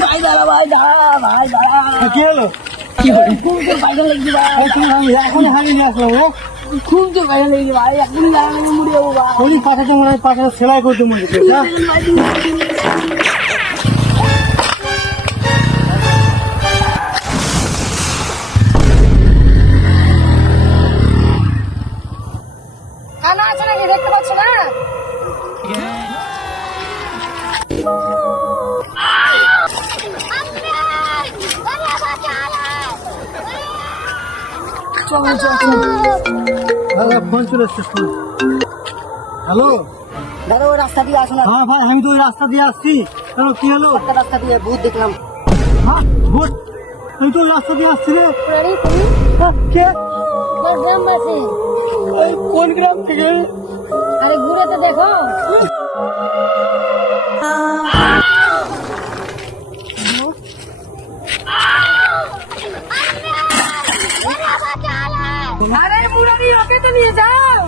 ভাই দাঁড়া ভাই দাঁড়া ভাই দাঁড়া। কি হলো? কি হলো? পায়খানা লেগেছে ভাই। এখন হারিয়ে নিয়ে আসলাম ও। খুব তো পায়খানা লেগেছে ভাই, এখনই দাঁড়ালে মুড়ে যাবো ভাই। ওই পাশাতে মনে হয় পাশাতে সেলাই করতে মনে হচ্ছে না? খানা আছে নাকি দেখতে পাচ্ছ না? চলো চলো। ফোন চলে এসছে ফোন। হ্যালো দাদা ওই রাস্তা দিয়ে আসো না, হ্যাঁ ভাই, আমি তো ওই রাস্তা দিয়ে আসছি। কেন কি হলো? একটা রাস্তা দিয়ে ভূত দেখলাম। হ্যাঁ ভোট, আমি তো ওই রাস্তা দিয়ে আসছি রে। তুমি কে? গ্রামবাসী? এই কোন গ্রাম থেকে? আরে ঘুরে তো দেখো। আরে মুরারি ওকে তো নিয়ে যাও।